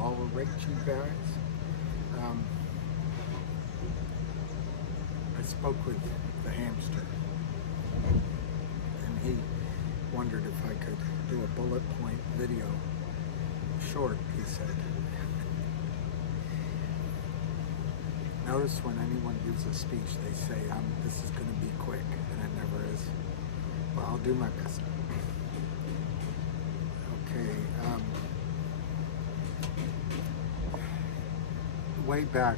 all right, you guys. Um, I spoke with the hamster, and he wondered if I could do a bullet point video. Short, he said. Notice when anyone gives a speech, they say, this is going to be quick, and it never is. Well, I'll do my best. Okay. Way back,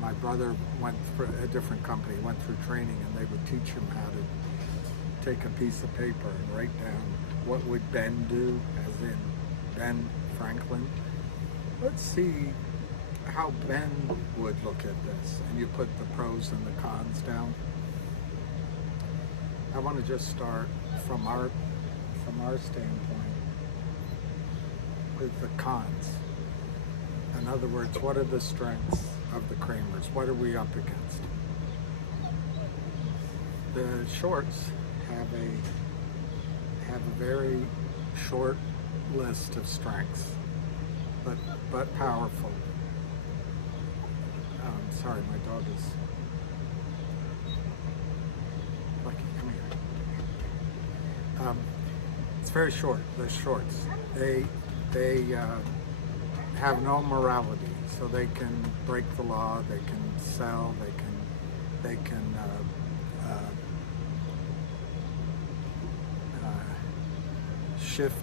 my brother went for a different company, went through training, and they would teach him how to take a piece of paper and write down what would Ben do, as in Ben Franklin. Let's see how Ben would look at this, and you put the pros and the cons down. I want to just start from our standpoint with the cons. In other words, what are the strengths of the Kramers? What are we up against? The shorts have a very short list of strengths, but powerful. Sorry, my dog is. Lucky, come here. It's very short. The shorts. They have no morality, so they can break the law. They can sell. They can shift.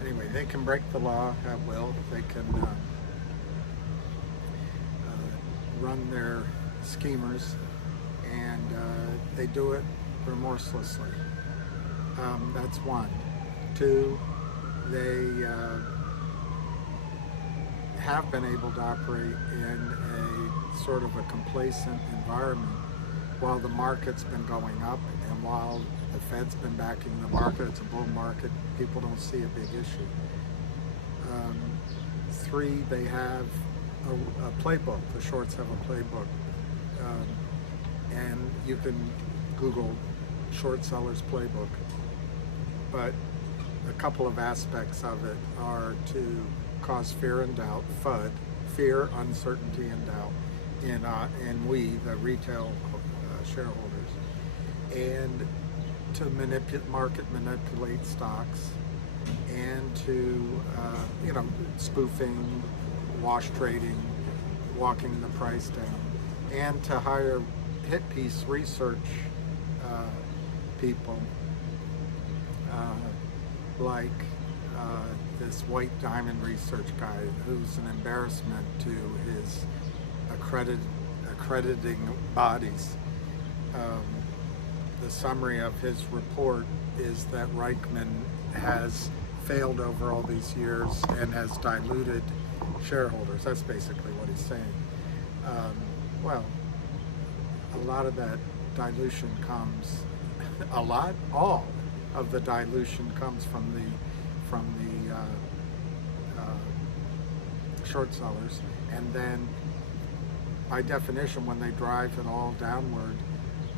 Anyway, they can break the law at will. They can run their schemers, and they do it remorselessly. That's one. Two, they have been able to operate in a sort of a complacent environment while the market's been going up, and while the Fed's been backing the market. It's a bull market. People don't see a big issue. Three, they have a playbook. The shorts have a playbook. And you can Google short sellers playbook. But a couple of aspects of it are to cause fear and doubt, FUD, fear, uncertainty, and doubt in we, the retail shareholders, and to manipulate stocks, and to spoofing, wash trading, walking the price down, and to hire hit piece research people like this White Diamond research guy, who's an embarrassment to his accrediting bodies. The summary of his report is that Reichman has failed over all these years and has diluted shareholders. That's basically what he's saying. Well, a lot of that dilution comes, all of the dilution comes from the short sellers, and then by definition, when they drive it all downward,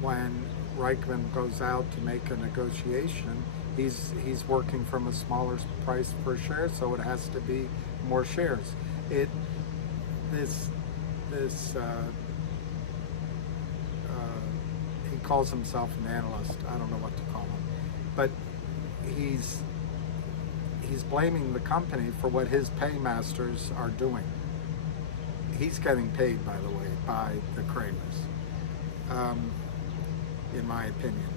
when Reichman goes out to make a negotiation, he's working from a smaller price per share, so it has to be more shares. He calls himself an analyst. I don't know what to call him, but he's blaming the company for what his paymasters are doing. He's getting paid, by the way, by the Kramers, in my opinion.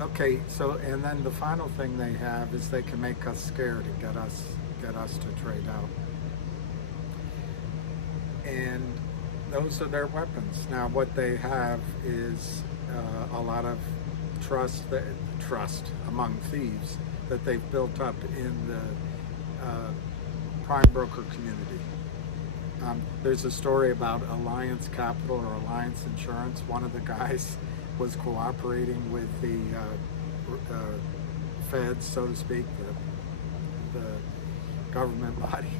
Okay, so, and then the final thing they have is they can make us scared and get us to trade out. And those are their weapons. Now, what they have is a lot of trust among thieves that they've built up in the prime broker community. There's a story about Alliance Capital or Alliance Insurance. One of the guys was cooperating with the feds, so to speak, the government body.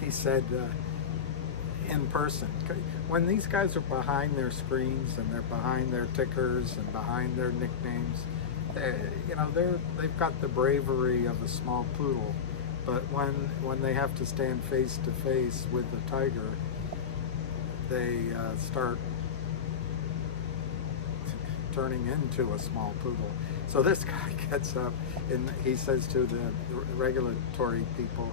He said, in person. When these guys are behind their screens and they're behind their tickers and behind their nicknames, they've got the bravery of a small poodle. But when they have to stand face to face with the tiger, they start turning into a small poodle. So this guy gets up and he says to the regulatory people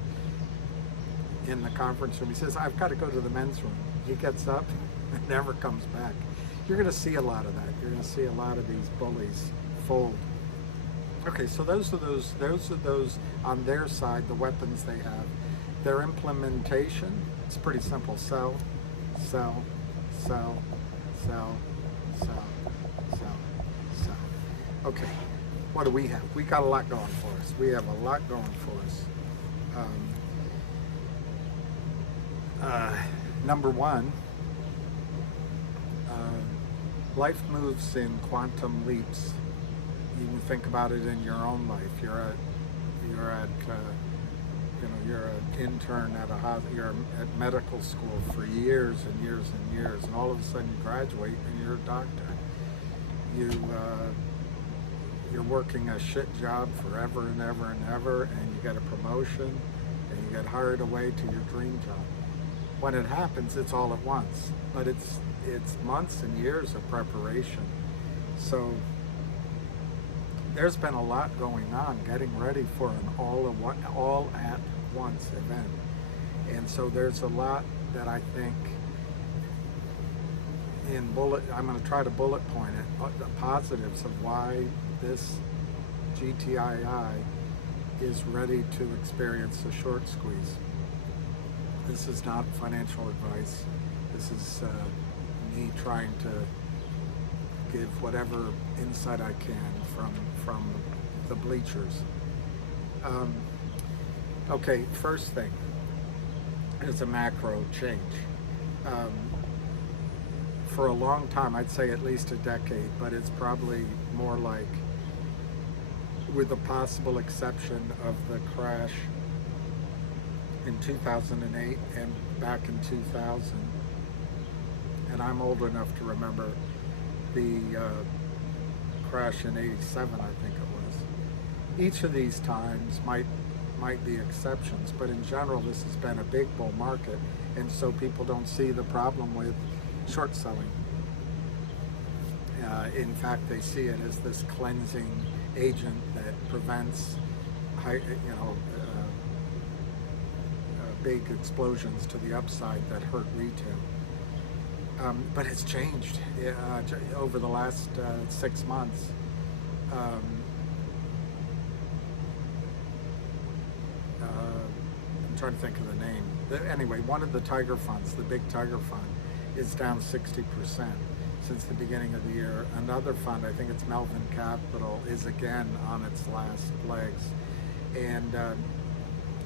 in the conference room, he says, I've got to go to the men's room. He gets up and never comes back. You're going to see a lot of that. You're going to see a lot of these bullies fold. Okay, so those are those on their side, the weapons they have. Their implementation, it's pretty simple. Sell, sell, sell, sell, sell, sell, sell. Okay, what do we have? We got a lot going for us. We have a lot going for us. Number one, life moves in quantum leaps. You can think about it in your own life. You're an intern you're at medical school for years and years and years, and all of a sudden you graduate and you're a doctor. You're working a shit job forever and ever and ever, and you get a promotion and you get hired away to your dream job. When it happens, it's all at once, but it's months and years of preparation. So there's been a lot going on getting ready for an all at once event. And so there's a lot that I think I'm going to try to bullet point it, the positives of why this GTII is ready to experience a short squeeze. This is not financial advice. This is me trying to give whatever insight I can from the bleachers. Okay, first thing is a macro change. For a long time, I'd say at least a decade, but it's probably more like, with the possible exception of the crash in 2008 and back in 2000, and I'm old enough to remember the crash in '87, I think it was. Each of these times might be exceptions, but in general this has been a big bull market, and so people don't see the problem with short selling. In fact, they see it as this cleansing agent that prevents big explosions to the upside that hurt retail. But it's changed over the last 6 months. I'm trying to think of the name. Anyway, one of the Tiger funds, the big Tiger fund, is down 60% since the beginning of the year. Another fund, I think it's Melvin Capital, is again on its last legs. And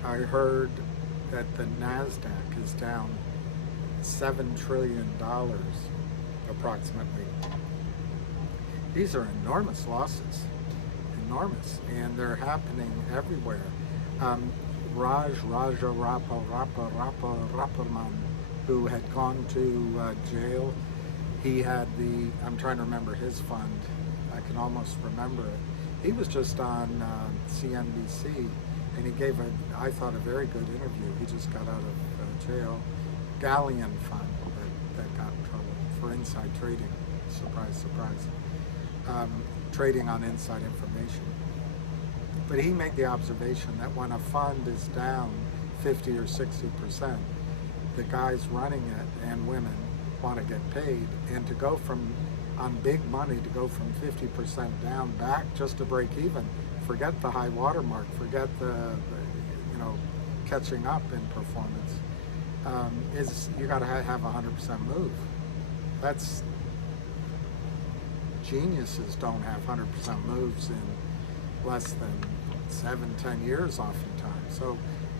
I heard that the NASDAQ is down $7 trillion approximately. These are enormous losses, enormous, and they're happening everywhere. Raja Rapaman, who had gone to jail, he had I'm trying to remember his fund, I can almost remember it. He was just on CNBC, and he gave I thought, a very good interview. He just got out of jail. Galleon fund that got in trouble for inside trading. Surprise, surprise. Trading on inside information. But he made the observation that when a fund is down 50 or 60%, the guys running it and women want to get paid, and to go on big money, to go from 50% down back just to break even, forget the high watermark, forget the catching up in performance, you got to have 100% move. That's geniuses don't have 100% moves in less than 7-10 years oftentimes. So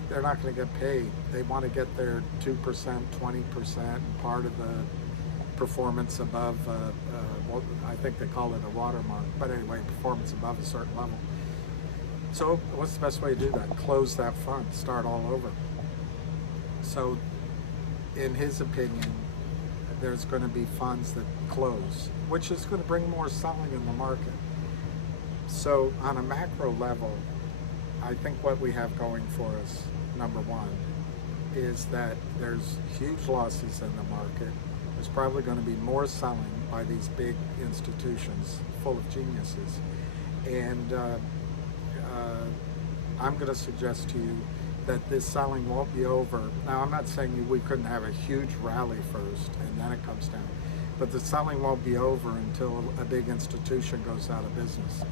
they're not going to get paid. They want to get their 2%, 20%, part of the performance above, I think they call it a watermark, but anyway, performance above a certain level. So what's the best way to do that? Close that fund, start all over. So in his opinion, there's going to be funds that close, which is going to bring more selling in the market. So on a macro level, I think what we have going for us, number one, is that there's huge losses in the market. There's probably going to be more selling by these big institutions full of geniuses. And I'm going to suggest to you that this selling won't be over. Now, I'm not saying we couldn't have a huge rally first and then it comes down, but the selling won't be over until a big institution goes out of business.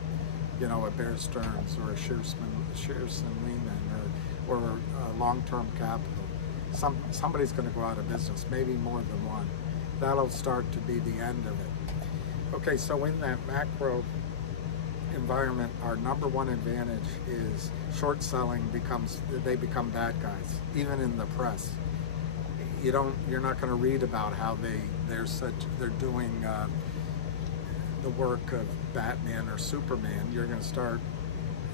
You know, a Bear Stearns or a Shearson Lehman or long-term capital. Somebody's going to go out of business, maybe more than one. That'll start to be the end of it. Okay, so in that macro environment, our number one advantage is short selling they become bad guys, even in the press. You're not going to read about how they're doing the work of Batman or Superman. You're going to start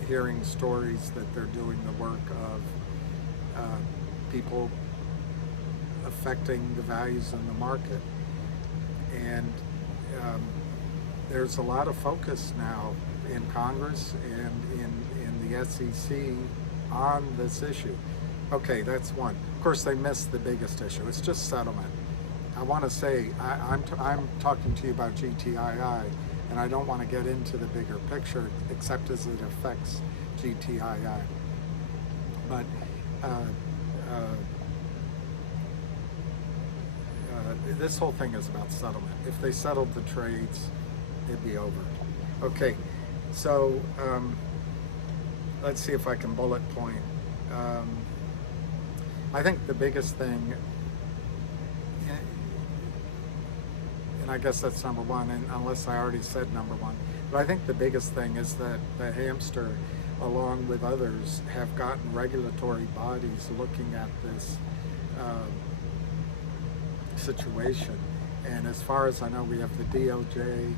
hearing stories that they're doing the work of people affecting the values in the market. And there's a lot of focus now in Congress and in the SEC on this issue. Okay, that's one. Of course, they missed the biggest issue. It's just settlement. I want to say, I'm talking to you about GTII, and I don't want to get into the bigger picture except as it affects GTII. But this whole thing is about settlement. If they settled the trades, it'd be over. Okay, so let's see if I can bullet point. I think the biggest thing, and I guess that's number one, and unless I already said number one, but I think the biggest thing is that the hamster, along with others, have gotten regulatory bodies looking at this situation. And as far as I know, we have the DOJ,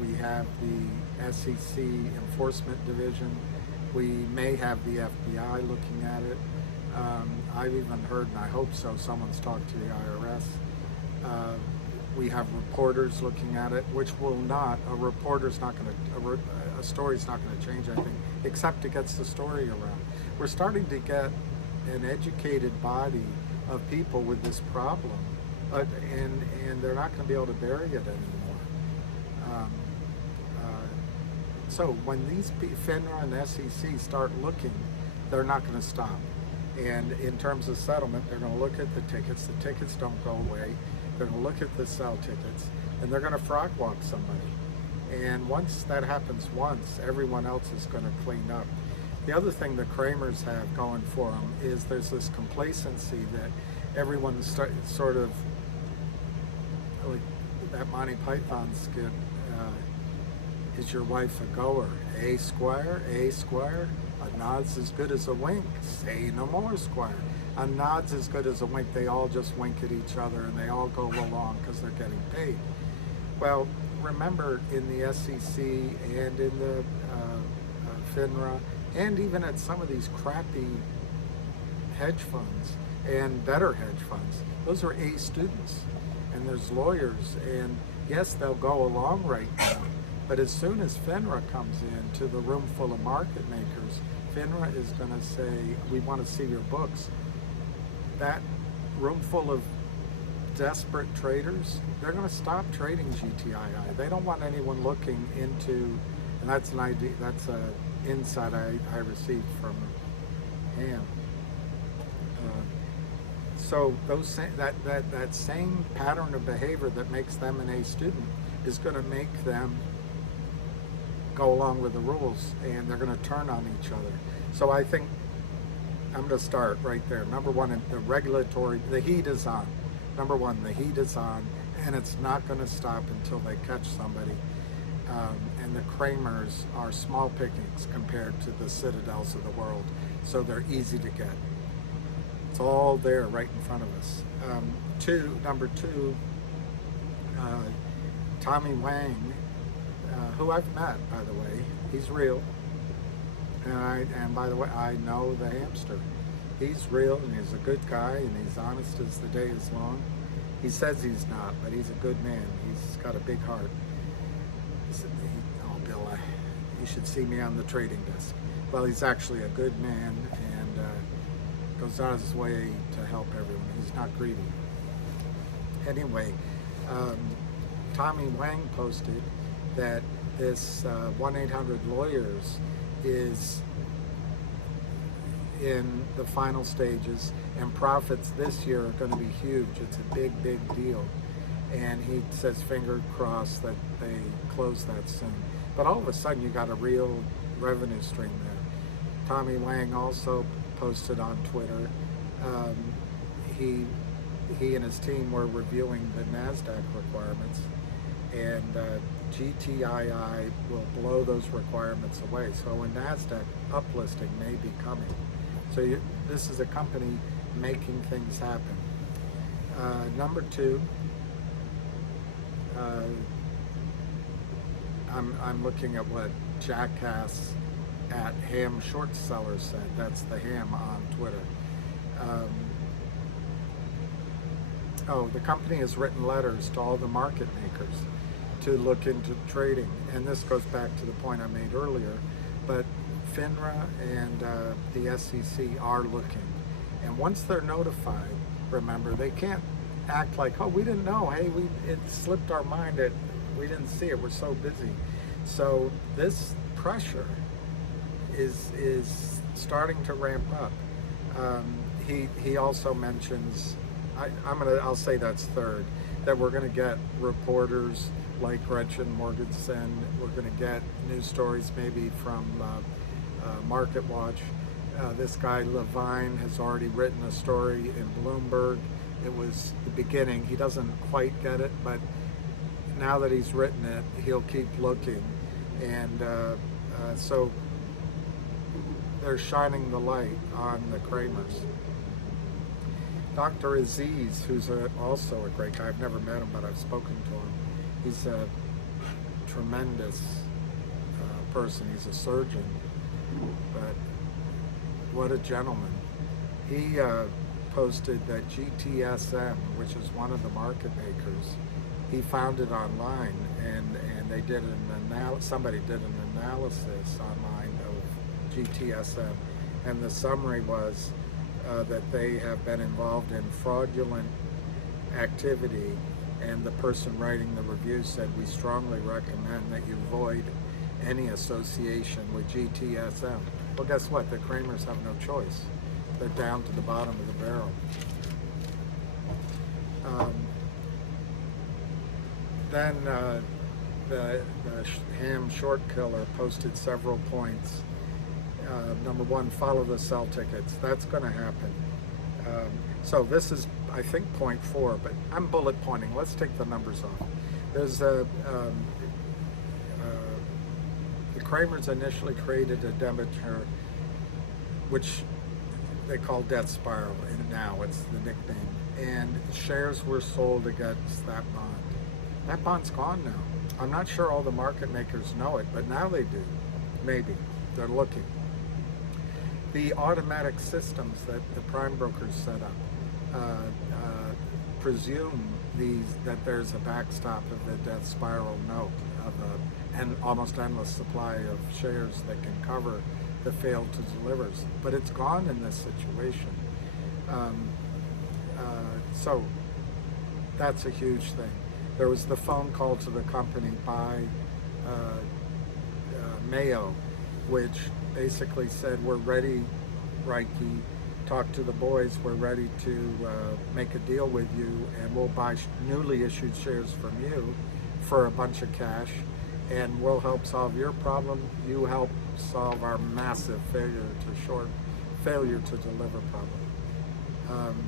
we have the SEC Enforcement Division, we may have the FBI looking at it. I've even heard, and I hope so, someone's talked to the IRS. We have reporters looking at it, which will not, a story's not going to change anything, except it gets the story around. We're starting to get an educated body of people with this problem, and they're not going to be able to bury it anymore. So when these FINRA and SEC start looking, they're not going to stop. And in terms of settlement, they're going to look at the tickets. The tickets don't go away. They're going to look at the sell tickets, and they're going to frog walk somebody. And once that happens once, everyone else is going to clean up. The other thing the Kramers have going for them is there's this complacency that everyone's sort of, like that Monty Python skit, is your wife a goer? Squire? Squire? A nod's as good as a wink. Say no more, Squire. A nod's as good as a wink. They all just wink at each other and they all go along because they're getting paid. Well, remember in the SEC and in the FINRA and even at some of these crappy hedge funds and better hedge funds, those are A students and there's lawyers, and yes, they'll go along right now, but as soon as FINRA comes in to the room full of market makers, FINRA is going to say, we want to see your books. That room full of desperate traders, they're going to stop trading GTII. They don't want anyone looking into, and that's an idea, that's an insight I received from Ham. So that same pattern of behavior that makes them an A student is going to make them go along with the rules, and they're going to turn on each other. So I think I'm going to start right there. Number one, the regulatory, the heat is on. Number one, the heat is on, and it's not going to stop until they catch somebody. And the Kramers are small pickings compared to the Citadels of the world, so they're easy to get. It's all there right in front of us. Number two, Tommy Wang, who I've met, by the way, he's real. And by the way, I know the hamster. He's real and he's a good guy and he's honest as the day is long. He says he's not, but he's a good man. He's got a big heart. He said, "Oh, Bill, you should see me on the trading desk." Well, he's actually a good man and goes out of his way to help everyone. He's not greedy. Anyway, Tommy Wang posted that this 1-800-Lawyers is in the final stages, and profits this year are going to be huge. It's a big, big deal. And he says finger crossed that they close that soon. But all of a sudden you got a real revenue stream there. Tommy Wang also posted on Twitter. He and his team were reviewing the NASDAQ requirements, and GTII will blow those requirements away. So a NASDAQ uplisting may be coming. So this is a company making things happen. Number two, I'm looking at what Jackass at Ham Short Seller said. That's the Ham on Twitter. The company has written letters to all the market makers to look into trading, and this goes back to the point I made earlier, but FINRA and the SEC are looking, and once they're notified, remember, they can't act like, oh, we didn't know, hey, it slipped our mind, we didn't see it, we're so busy. So this pressure is starting to ramp up. He also mentions, I'll say that's third, that we're going to get reporters like Gretchen Morgensen. We're going to get news stories maybe from Market Watch. This guy Levine has already written a story in Bloomberg. It was the beginning. He doesn't quite get it, but now that he's written it, he'll keep looking. And so they're shining the light on the Kramers. Dr. Aziz, who's also a great guy, I've never met him, but I've spoken to him. He's a tremendous person. He's a surgeon, but what a gentleman. He posted that GTSM, which is one of the market makers, he found it online, and they did somebody did an analysis online of GTSM, and the summary was that they have been involved in fraudulent activity, and the person writing the review said, we strongly recommend that you avoid any association with GTSM. Well, guess what? The Kramers have no choice. They're down to the bottom of the barrel. Then the Ham Short Killer posted several points. Number one, follow the sell tickets. That's going to happen. So this is, I think, point 4, but I'm bullet pointing. Let's take the numbers off. There's the Kramers initially created a debenture, which they call Death Spiral, and now it's the nickname. And shares were sold against that bond. That bond's gone now. I'm not sure all the market makers know it, but now they do. Maybe. They're looking. The automatic systems that the prime brokers set up presume that there's a backstop of the Death Spiral note of an almost endless supply of shares that can cover the failed to delivers. But it's gone in this situation. So that's a huge thing. There was the phone call to the company by Mayo, which basically said, we're ready, Reiki, talk to the boys, we're ready to make a deal with you, and we'll buy newly issued shares from you for a bunch of cash, and we'll help solve your problem. You help solve our massive failure to deliver problem.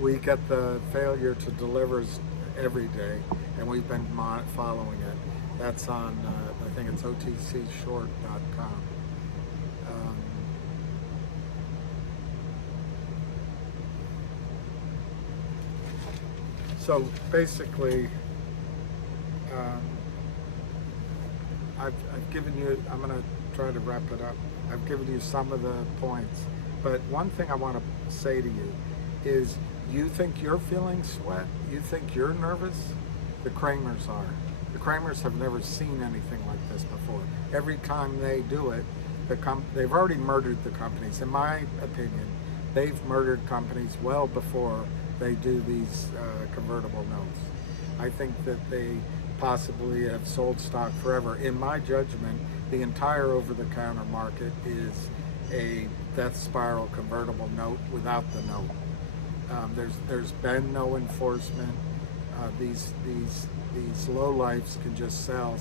We get the failure to delivers every day, and we've been following it. That's on, I think it's otcshort.com. So basically, I've given you, I'm going to try to wrap it up. I've given you some of the points. But one thing I want to say to you is, you think you're feeling sweat? You think you're nervous? The Kramers are. The Kramers have never seen anything like this before. Every time they do it, they've already murdered the companies. In my opinion, they've murdered companies well before they do these convertible notes. I think that they possibly have sold stock forever. In my judgment, the entire over-the-counter market is a death spiral convertible note without the note. There's been no enforcement. These lowlifes can just sell,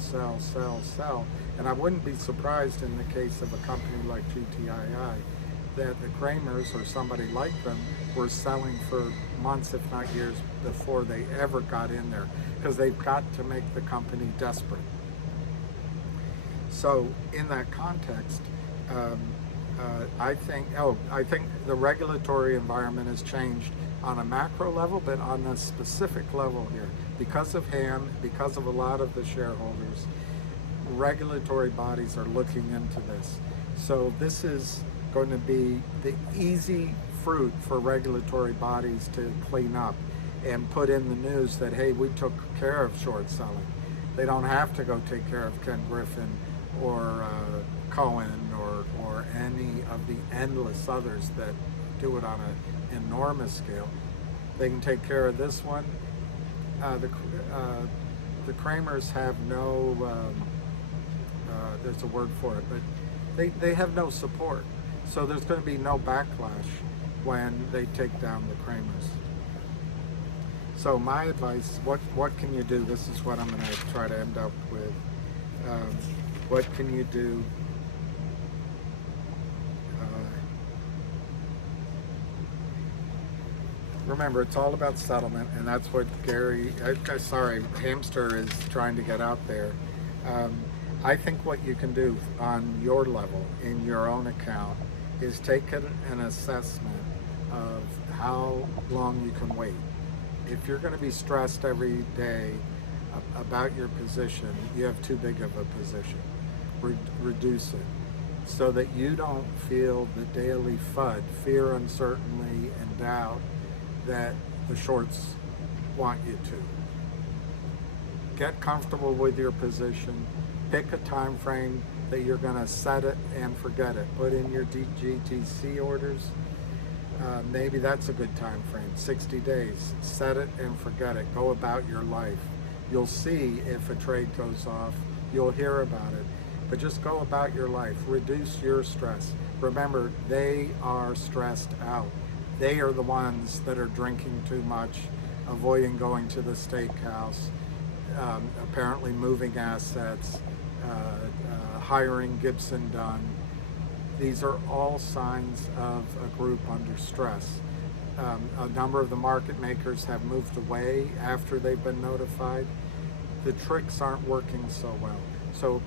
and I wouldn't be surprised in the case of a company like GTII that the Kramers or somebody like them were selling for months, if not years, before they ever got in there, because they've got to make the company desperate. So in that context, I think the regulatory environment has changed on a macro level, but on a specific level here, because of HAM, because of a lot of the shareholders, regulatory bodies are looking into this. So this is going to be the easy fruit for regulatory bodies to clean up and put in the news that, hey, we took care of short selling. They don't have to go take care of Ken Griffin or Cohen or any of the endless others that do it on an enormous scale. They can take care of this one. The Kramers have no, there's a word for it, but they have no support. So there's going to be no backlash when they take down the Kramers. So my advice, what can you do? This is what I'm going to try to end up with. What can you do? Remember, it's all about settlement, and that's what Hamster is trying to get out there. I think what you can do on your level, in your own account, is take an assessment of how long you can wait. If you're going to be stressed every day about your position, you have too big of a position. Reduce it so that you don't feel the daily FUD, fear, uncertainty, and doubt that the shorts want you to. Get comfortable with your position. Pick a time frame that you're going to set it and forget it. Put in your GTC orders. Maybe that's a good time frame, 60 days. Set it and forget it. Go about your life. You'll see if a trade goes off. You'll hear about it. But just go about your life. Reduce your stress. Remember, they are stressed out. They are the ones that are drinking too much, avoiding going to the steakhouse, apparently moving assets, hiring Gibson Dunn. These are all signs of a group under stress. A number of the market makers have moved away after they've been notified. The tricks aren't working so well. So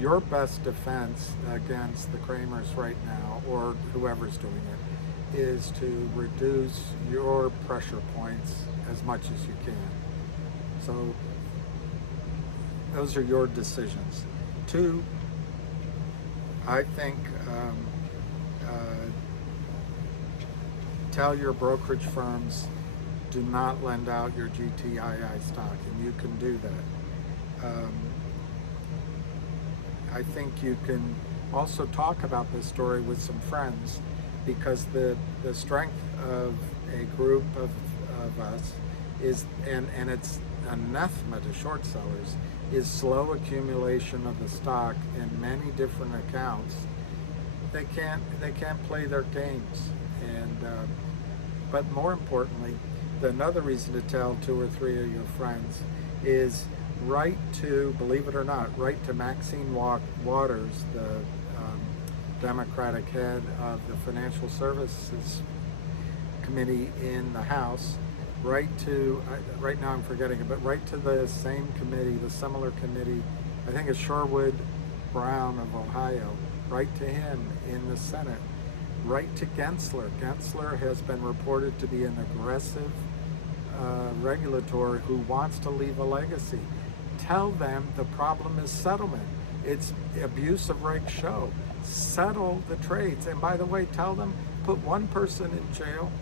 your best defense against the Kramers right now, or whoever's doing it, is to reduce your pressure points as much as you can. So those are your decisions. 2, I think tell your brokerage firms, do not lend out your GTII stock, and you can do that. I think you can also talk about this story with some friends, because the strength of a group of us is, and it's anathema to short sellers, is slow accumulation of the stock in many different accounts. They can't play their games, and but more importantly, another reason to tell 2 or 3 of your friends is write to, believe it or not, write to Maxine Waters, the Democratic head of the Financial Services Committee in the House. Write to, right now I'm forgetting it, but write to the same committee, the similar committee, I think it's Sherwood Brown of Ohio. Write to him in the Senate. Write to Gensler. Gensler has been reported to be an aggressive regulator who wants to leave a legacy. Tell them the problem is settlement. It's abuse of reg show. Settle the trades. And by the way, tell them, put one person in jail,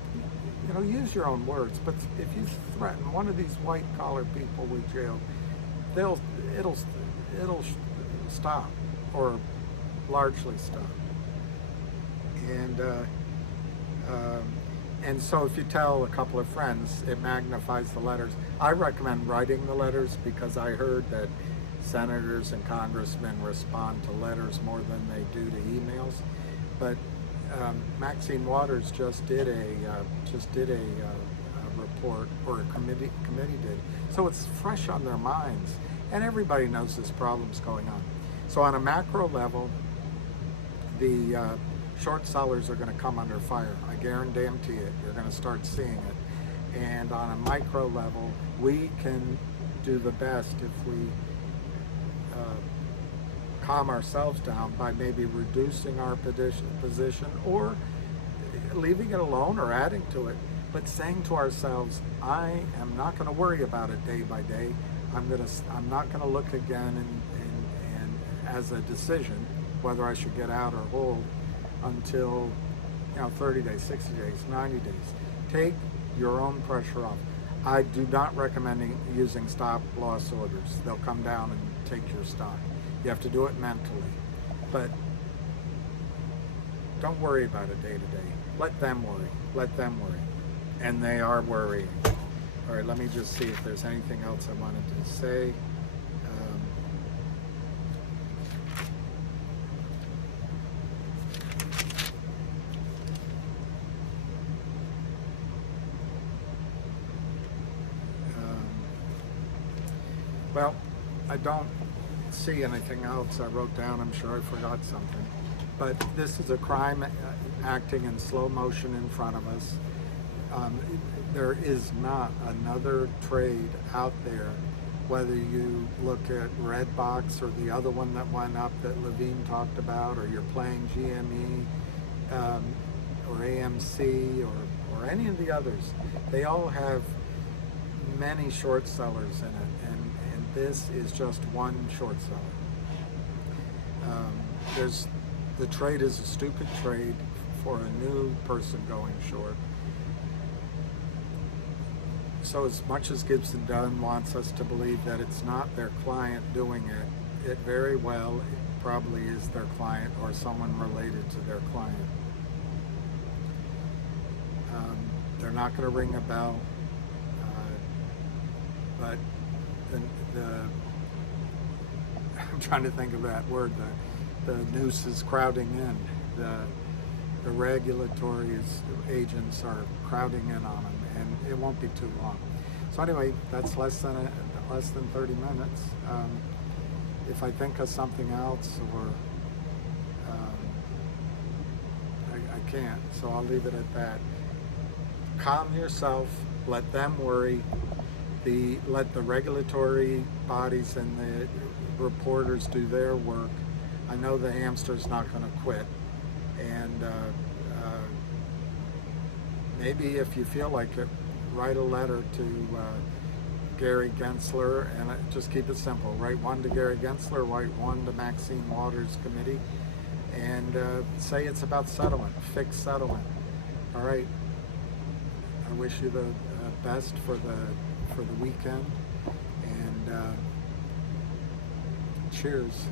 you know, use your own words, but if you threaten one of these white collar people with jail, it'll stop, or largely stop. And so if you tell a couple of friends, it magnifies the letters. I recommend writing the letters, because I heard that senators and congressmen respond to letters more than they do to emails. But Maxine Waters just did a report, or a committee did. So it's fresh on their minds, and everybody knows this problem's going on. So on a macro level, the short sellers are going to come under fire. I guarantee it. You're going to start seeing it. And on a micro level, we can do the best if we calm ourselves down by maybe reducing our position, or leaving it alone, or adding to it, but saying to ourselves, I am not going to worry about it day by day. I'm not going to look again and as a decision whether I should get out or hold until 30 days, 60 days, 90 days. Take your own pressure off. I do not recommend using stop loss orders. They'll come down and take your stock. You have to do it mentally. But don't worry about it day to day. Let them worry. Let them worry. And they are worrying. All right, let me just see if there's anything else I wanted to say. Well, I don't see anything else I wrote down. I'm sure I forgot something. But this is a crime acting in slow motion in front of us. There is not another trade out there, whether you look at Redbox or the other one that went up that Levine talked about, or you're playing GME or AMC or any of the others. They all have many short sellers in it, and this is just one short seller. The trade is a stupid trade for a new person going short. So as much as Gibson Dunn wants us to believe that it's not their client doing it, it very well probably is their client or someone related to their client. They're not going to ring a bell, but I'm trying to think of that word. The noose is crowding in. The regulatory agents are crowding in on them, and it won't be too long. So anyway, that's less than 30 minutes. If I think of something else, or I can't, so I'll leave it at that. Calm yourself. Let them worry. Let the regulatory bodies and the reporters do their work. I know the hamster's not going to quit, and maybe if you feel like it, write a letter to Gary Gensler, and just keep it simple. Write one to Gary Gensler, write one to Maxine Waters Committee, and say it's about settlement, fixed settlement. All right. I wish you the best for the weekend, and cheers.